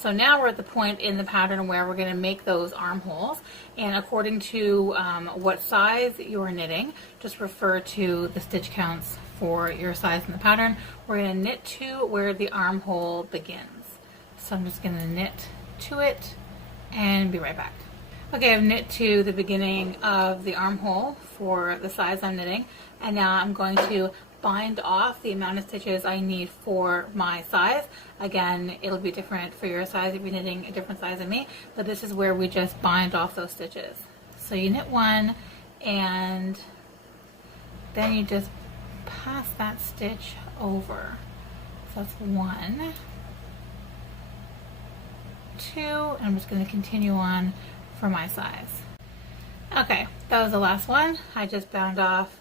So now we're at the point in the pattern where we're going to make those armholes, and according to what size you're knitting, just refer to the stitch counts for your size in the pattern. We're going to knit to where the armhole begins. So I'm just going to knit to it and be right back. Okay, I've knit to the beginning of the armhole for the size I'm knitting, and now I'm going to bind off the amount of stitches I need for my size. Again, it'll be different for your size if you're knitting a different size than me, but this is where we just bind off those stitches. So you knit one, and then you just pass that stitch over. So that's 1, 2, and I'm just going to continue on for my size. Okay, that was the last one. I just bound off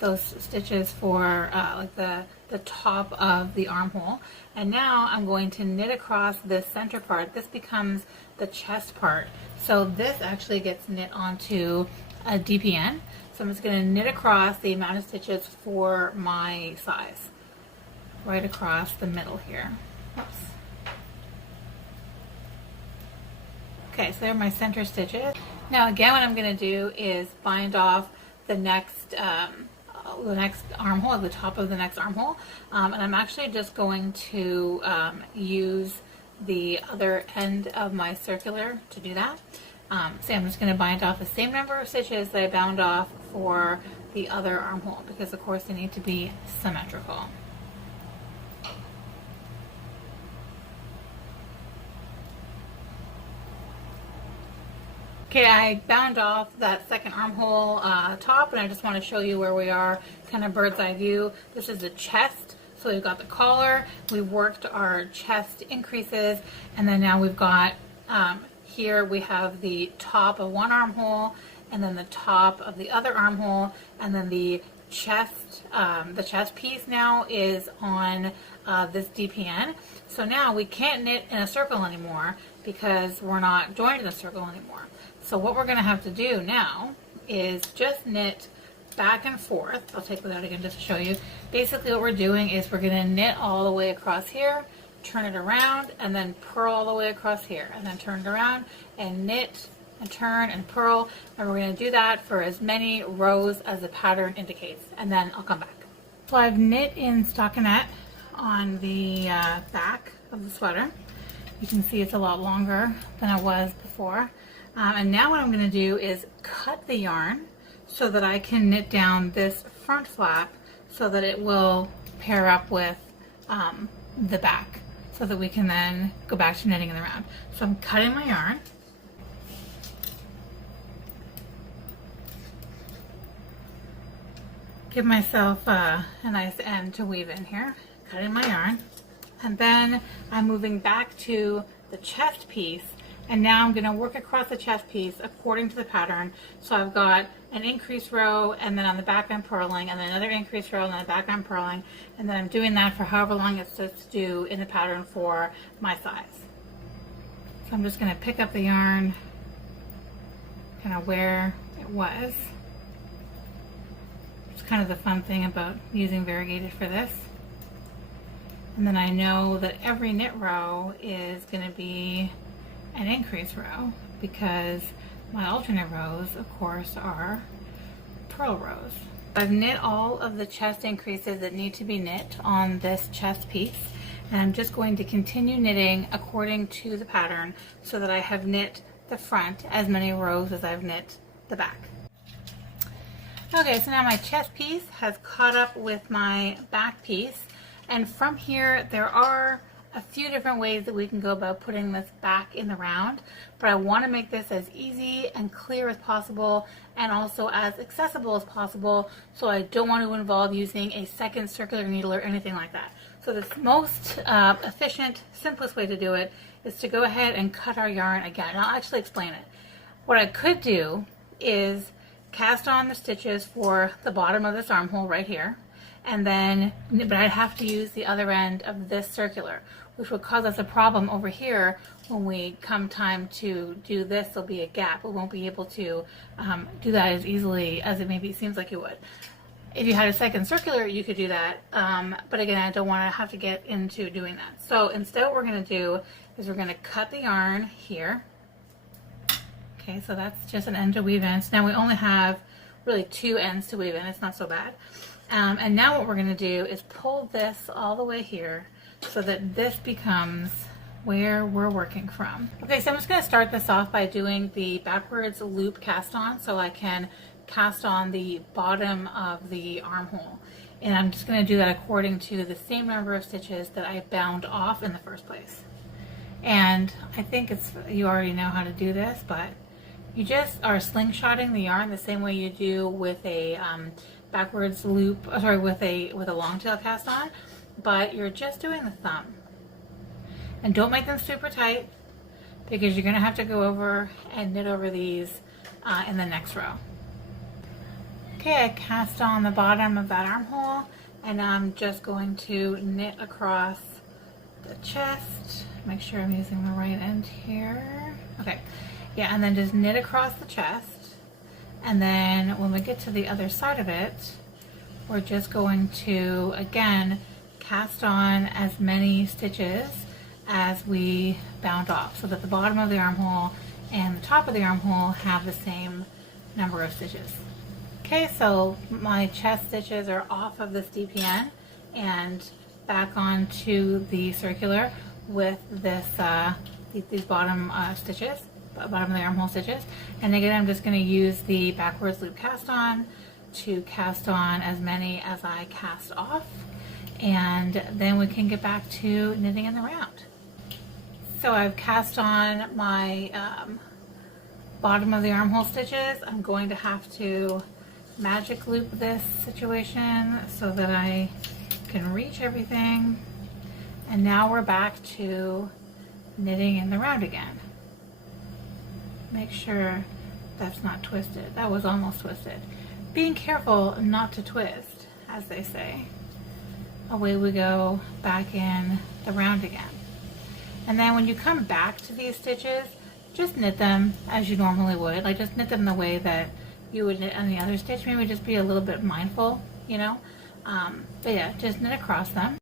those stitches for like the top of the armhole, and now I'm going to knit across this center part. This becomes the chest part, so this actually gets knit onto a DPN. So I'm just going to knit across the amount of stitches for my size right across the middle here. Oops. Okay, so there are my center stitches. Now again, what I'm going to do is bind off the next armhole, at the top of the next armhole, and I'm actually just going to use the other end of my circular to do that. So I'm just going to bind off the same number of stitches that I bound off for the other armhole, because of course they need to be symmetrical. Okay, I bound off that second armhole top, and I just want to show you where we are, kind of bird's eye view. This is the chest, so we've got the collar, we worked our chest increases, and then now we've got, here we have the top of one armhole, and then the top of the other armhole, and then the chest piece now is on this DPN. So now we can't knit in a circle anymore because we're not joined in a circle anymore. So what we're going to have to do now is just knit back and forth. I'll take that out again just to show you. Basically what we're doing is we're going to knit all the way across here, turn it around, and then purl all the way across here, and then turn it around and knit and turn and purl, and we're going to do that for as many rows as the pattern indicates, and then I'll come back. So I've knit in stockinette on the back of the sweater. You can see it's a lot longer than it was before. And now what I'm going to do is cut the yarn so that I can knit down this front flap so that it will pair up with the back, so that we can then go back to knitting in the round. So I'm cutting my yarn. Give myself a nice end to weave in here, cutting my yarn. And then I'm moving back to the chest piece, and now I'm going to work across the chest piece according to the pattern. So I've got an increase row, and then on the back I'm purling, and then another increase row, and then the back I'm purling, and then I'm doing that for however long it says to do in the pattern for my size. So I'm just going to pick up the yarn kind of where it was. It's kind of the fun thing about using variegated for this. And then I know that every knit row is going to be an increase row, because my alternate rows, of course, are purl rows. I've knit all of the chest increases that need to be knit on this chest piece, and I'm just going to continue knitting according to the pattern so that I have knit the front as many rows as I've knit the back. Okay, so now my chest piece has caught up with my back piece, and from here there are a few different ways that we can go about putting this back in the round, but I want to make this as easy and clear as possible, and also as accessible as possible, so I don't want to involve using a second circular needle or anything like that. So the most efficient, simplest way to do it is to go ahead and cut our yarn again, and I'll actually explain it. What I could do is cast on the stitches for the bottom of this armhole right here, and then, but I'd have to use the other end of this circular, which would cause us a problem over here. When we come time to do this, there'll be a gap. We won't be able to do that as easily as it maybe seems like you would. If you had a second circular, you could do that. But again, I don't want to have to get into doing that. So instead what we're going to do is we're going to cut the yarn here. Okay, so that's just an end to weave in. So now we only have really 2 ends to weave in. It's not so bad. And now what we're going to do is pull this all the way here so that this becomes where we're working from. Okay, so I'm just going to start this off by doing the backwards loop cast on so I can cast on the bottom of the armhole. And I'm just going to do that according to the same number of stitches that I bound off in the first place. And I think you already know how to do this, but you just are slingshotting the yarn the same way you do with a backwards loop, sorry, with a long tail cast on, but you're just doing the thumb. And don't make them super tight because you're going to have to go over and knit over these in the next row. Okay, I cast on the bottom of that armhole, and I'm just going to knit across the chest. Make sure I'm using the right end here. Okay, yeah, and then just knit across the chest. And then when we get to the other side of it, we're just going to, again, cast on as many stitches as we bound off so that the bottom of the armhole and the top of the armhole have the same number of stitches. Okay, so my chest stitches are off of this DPN and back onto the circular with this these bottom stitches, bottom of the armhole stitches. And again, I'm just going to use the backwards loop cast on to cast on as many as I cast off, and then we can get back to knitting in the round. So I've cast on my bottom of the armhole stitches. I'm going to have to magic loop this situation so that I can reach everything. And now we're back to knitting in the round again. Make sure that's not twisted. That was almost twisted. Being careful not to twist, as they say. Away we go back in the round again. And then when you come back to these stitches, just knit them as you normally would. Like just knit them the way that you would knit on the other stitch. Maybe just be a little bit mindful, you know. But yeah, just knit across them.